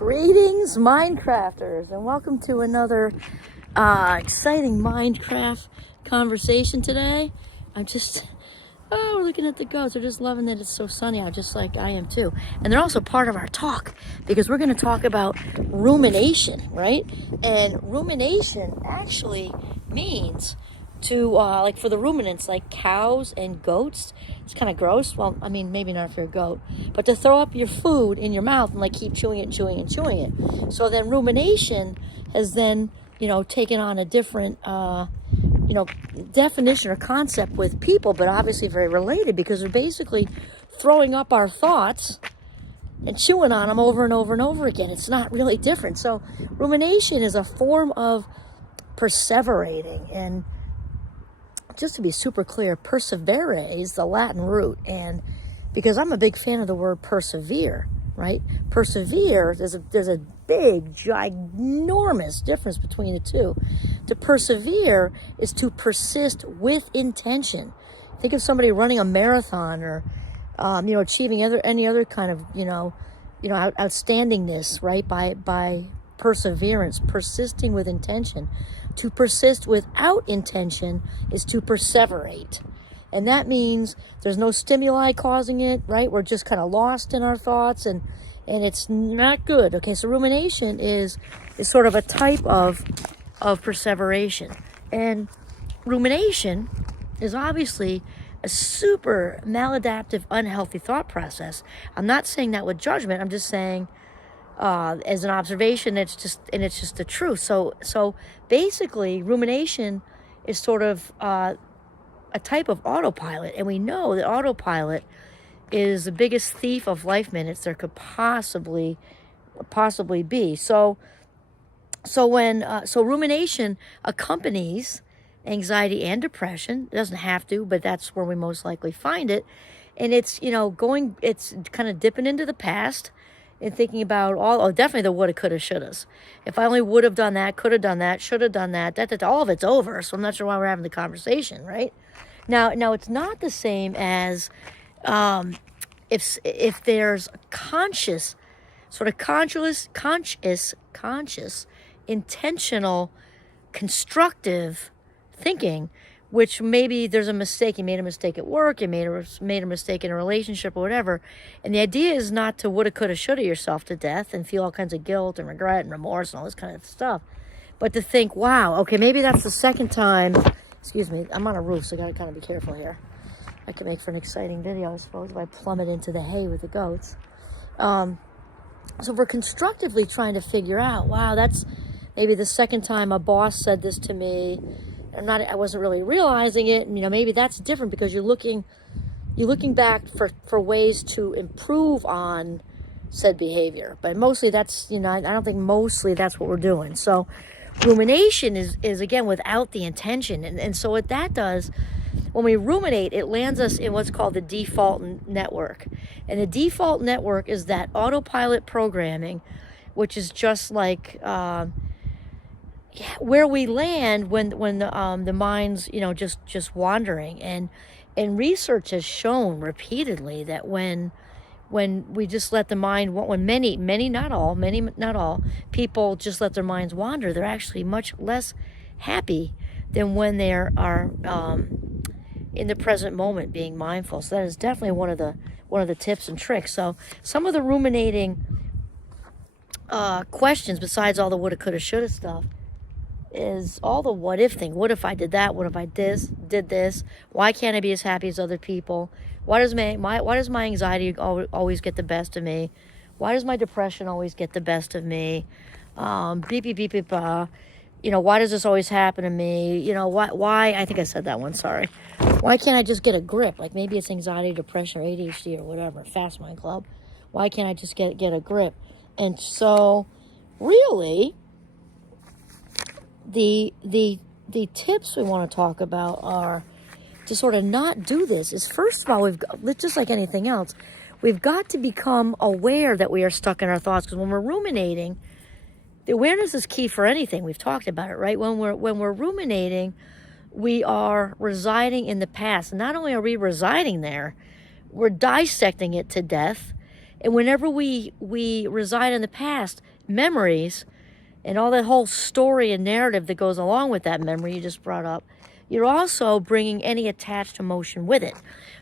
Greetings, Minecrafters, and welcome to another exciting Minecraft conversation today. We're looking at the goats. They're just loving that it's so sunny out, just like I am too. And they're also part of our talk because we're going to talk about rumination, right? And rumination actually means to, like for the ruminants, like cows and goats, it's kind of gross. Well, I mean, maybe not if you're a goat, but to throw up your food in your mouth and like keep chewing it and chewing it and chewing it. So then rumination has then, taken on a different, definition or concept with people, but obviously very related because they're basically throwing up our thoughts and chewing on them over and over and over again. It's not really different. So rumination is a form of perseverating, and just to be super clear, perseverare is the Latin root, and because I'm a big fan of the word persevere, right? Persevere, there's a big, ginormous difference between the two. To persevere is to persist with intention. Think of somebody running a marathon or, achieving any other kind of, outstandingness, right? By perseverance, persisting with intention. To persist without intention is to perseverate. And that means there's no stimuli causing it, right? We're just kind of lost in our thoughts and it's not good. Okay, so rumination is sort of a type of perseveration. And rumination is obviously a super maladaptive, unhealthy thought process. I'm not saying that with judgment. I'm just saying as an observation, it's just the truth. So basically, rumination is sort of a type of autopilot, and we know that autopilot is the biggest thief of life minutes there could possibly be. So rumination accompanies anxiety and depression. It doesn't have to, but that's where we most likely find it. And it's it's kind of dipping into the past and thinking about definitely the woulda, coulda, shouldas. If I only would have done that, could have done that, should have done that, all of it's over. So I'm not sure why we're having the conversation, right? Now it's not the same as if there's conscious, intentional, constructive thinking, which maybe there's a mistake. You made a mistake at work, you made a mistake in a relationship or whatever. And the idea is not to woulda, coulda, shoulda yourself to death and feel all kinds of guilt and regret and remorse and all this kind of stuff. But to think, wow, okay, maybe that's the second time. Excuse me, I'm on a roof, so I gotta kind of be careful here. I can make for an exciting video, I suppose, if I plummet into the hay with the goats. So we're constructively trying to figure out, wow, that's maybe the second time a boss said this to me. I wasn't really realizing it. And, maybe that's different because you're looking back for ways to improve on said behavior. But mostly that's, I don't think mostly that's what we're doing. So rumination is again, without the intention. And so what that does, when we ruminate, it lands us in what's called the default network. And the default network is that autopilot programming, which is just like where we land when the mind's just wandering. And research has shown repeatedly that when we just let the mind, when many not all people just let their minds wander, they're actually much less happy than when they are in the present moment being mindful. So that is definitely one of the tips and tricks. So some of the ruminating questions, besides all the woulda, coulda, shoulda stuff, is all the what if thing. What if I did that? What if I did this? Why can't I be as happy as other people? Why does my anxiety always get the best of me? Why does my depression always get the best of me? Beep beep beep beep. Why does this always happen to me? Why? I think I said that one. Sorry. Why can't I just get a grip? Like maybe it's anxiety, depression, or ADHD or whatever. Fast Mind Club. Why can't I just get a grip? And so, really, the tips we want to talk about are to sort of not do this. Is first of all, we've got, just like anything else, we've got to become aware that we are stuck in our thoughts. Because when we're ruminating, the awareness is key for anything. We've talked about it, right? When we're ruminating, we are residing in the past. Not only are we residing there, we're dissecting it to death. And whenever we reside in the past, memories and all that whole story and narrative that goes along with that memory you just brought up, you're also bringing any attached emotion with it.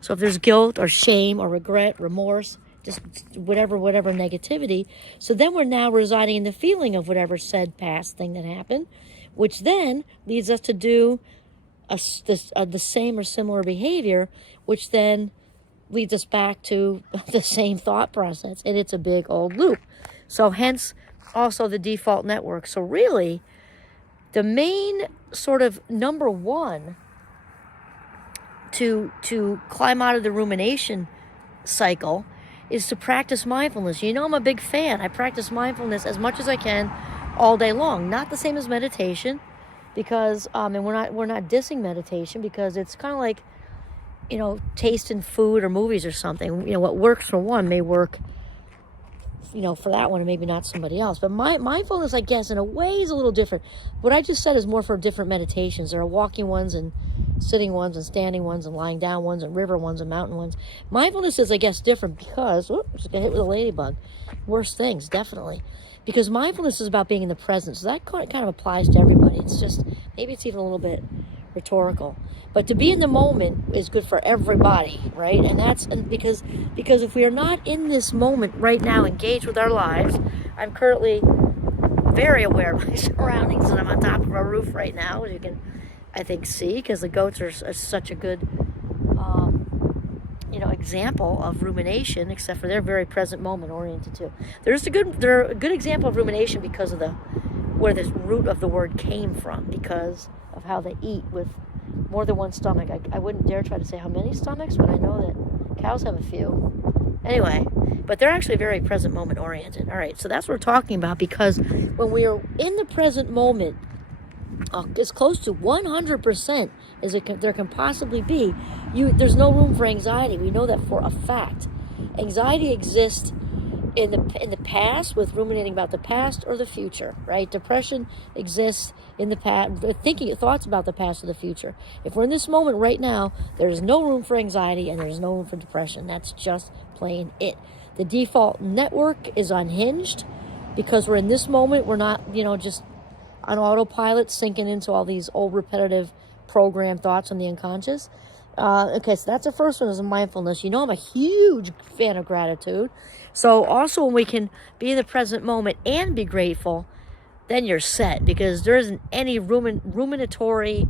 So if there's guilt or shame or regret, remorse, just whatever negativity, so then we're now residing in the feeling of whatever said past thing that happened, which then leads us to do the same or similar behavior, which then leads us back to the same thought process, and it's a big old loop. So hence also the default network. So really, the main sort of number one to climb out of the rumination cycle is to practice mindfulness. You know, I'm a big fan. I practice mindfulness as much as I can all day long. Not the same as meditation, because and we're not dissing meditation, because it's kind of like, you know, tasting food or movies or something. You know, what works for one may work, you know, for that one, and maybe not somebody else. But mindfulness, I guess, in a way is a little different. What I just said is more for different meditations. There are walking ones and sitting ones and standing ones and lying down ones and river ones and mountain ones. Mindfulness is, I guess, different because, just got hit with a ladybug. Worst things, definitely. Because mindfulness is about being in the present. So that kind of applies to everybody. It's just, maybe it's even a little bit rhetorical. But to be in the moment is good for everybody, right? And that's because if we are not in this moment right now, engaged with our lives. I'm currently very aware of my surroundings, and I'm on top of a roof right now, as you can, I think, see, because the goats are such a good example of rumination, except for they're very present moment oriented too. They're a good example of rumination because of where the root of the word came from, because of how they eat with more than one stomach. I wouldn't dare try to say how many stomachs, but I know that cows have a few. Anyway, but they're actually very present moment oriented. All right, so that's what we're talking about, because when we are in the present moment, as close to 100% as there can possibly be, there's no room for anxiety. We know that for a fact. Anxiety exists in the past, with ruminating about the past or the future, right? Depression exists in the past, thinking thoughts about the past or the future. If we're in this moment right now, there's no room for anxiety and there's no room for depression. That's just plain it. The default network is unhinged because we're in this moment. We're not, just on autopilot, sinking into all these old repetitive program thoughts from the unconscious. Okay, so that's the first one, is mindfulness. You know, I'm a huge fan of gratitude. So also, when we can be in the present moment and be grateful, then you're set, because there isn't any ruminatory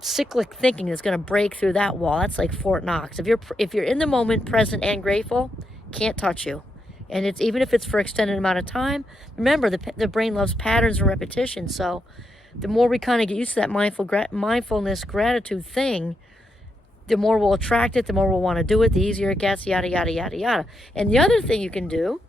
cyclic thinking that's going to break through that wall. That's like Fort Knox. If you're in the moment, present and grateful, can't touch you. And it's even if it's for extended amount of time. Remember, the brain loves patterns and repetition. So the more we kind of get used to that mindfulness gratitude thing, the more we'll attract it, the more we'll want to do it, the easier it gets, yada, yada, yada, yada. And the other thing you can do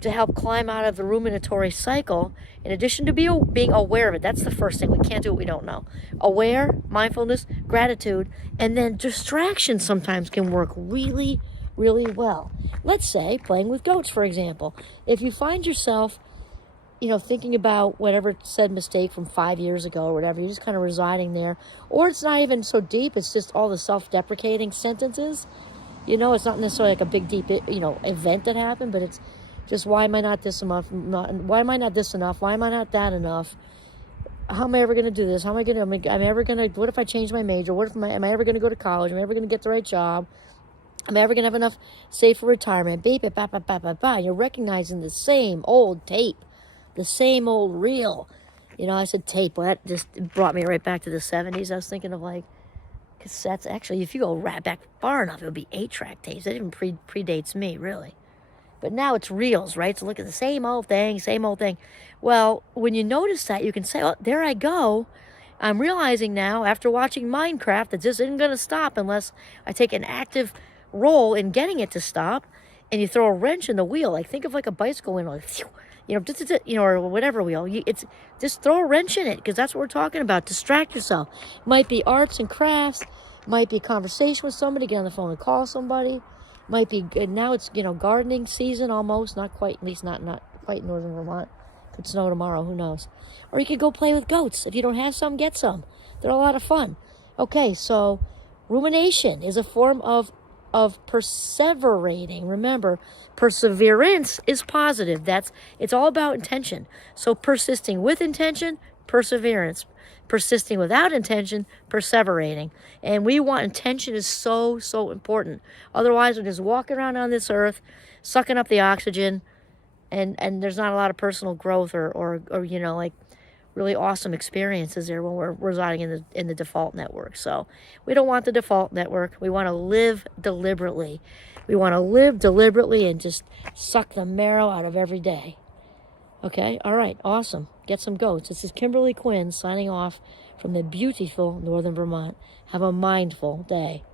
to help climb out of the ruminatory cycle, in addition to being aware of it, that's the first thing. We can't do what we don't know. Aware, mindfulness, gratitude, and then distraction sometimes can work really, really well. Let's say playing with goats, for example. If you find yourself, thinking about whatever said mistake from 5 years ago or whatever, you're just kind of residing there. Or it's not even so deep, it's just all the self-deprecating sentences. It's not necessarily like a big, deep, event that happened, but it's just, why am I not this enough? Why am I not this enough? Why am I not that enough? How am I ever going to do this? How am I going to, what if I change my major? Am I ever going to go to college? Am I ever going to get the right job? Am I ever going to have enough saved for retirement? Beep, it, ba, ba, ba, ba, ba. You're recognizing the same old tape, the same old reel. I said tape. Well, that just brought me right back to the 70s. I was thinking of like cassettes. Actually, if you go right back far enough, it would be 8-track tapes. That even predates me, really. But now it's reels, right? So look at the same old thing, same old thing. Well, when you notice that, you can say, oh, there I go. I'm realizing now, after watching Minecraft, that this isn't going to stop unless I take an active role in getting it to stop. And you throw a wrench in the wheel. Like, think of like a bicycle wheel, like, or whatever wheel. It's just throw a wrench in it, because that's what we're talking about. Distract yourself. Might be arts and crafts. Might be a conversation with somebody. Get on the phone and call somebody. Might be, now it's, gardening season almost. Not quite, at least not quite in northern Vermont. Could snow tomorrow, who knows. Or you could go play with goats. If you don't have some, get some. They're a lot of fun. Okay, so rumination is a form of of perseverating. Remember, perseverance is positive. It's all about intention. So persisting with intention, perseverance. Persisting without intention, perseverating. And we want intention is so, so important. Otherwise, we're just walking around on this earth, sucking up the oxygen, and there's not a lot of personal growth or like really awesome experiences there when we're residing in the default network. So we don't want the default network. We want to live deliberately. We want to live deliberately and just suck the marrow out of every day. Okay? All right. Awesome. Get some goats. This is Kimberly Quinn signing off from the beautiful northern Vermont. Have a mindful day.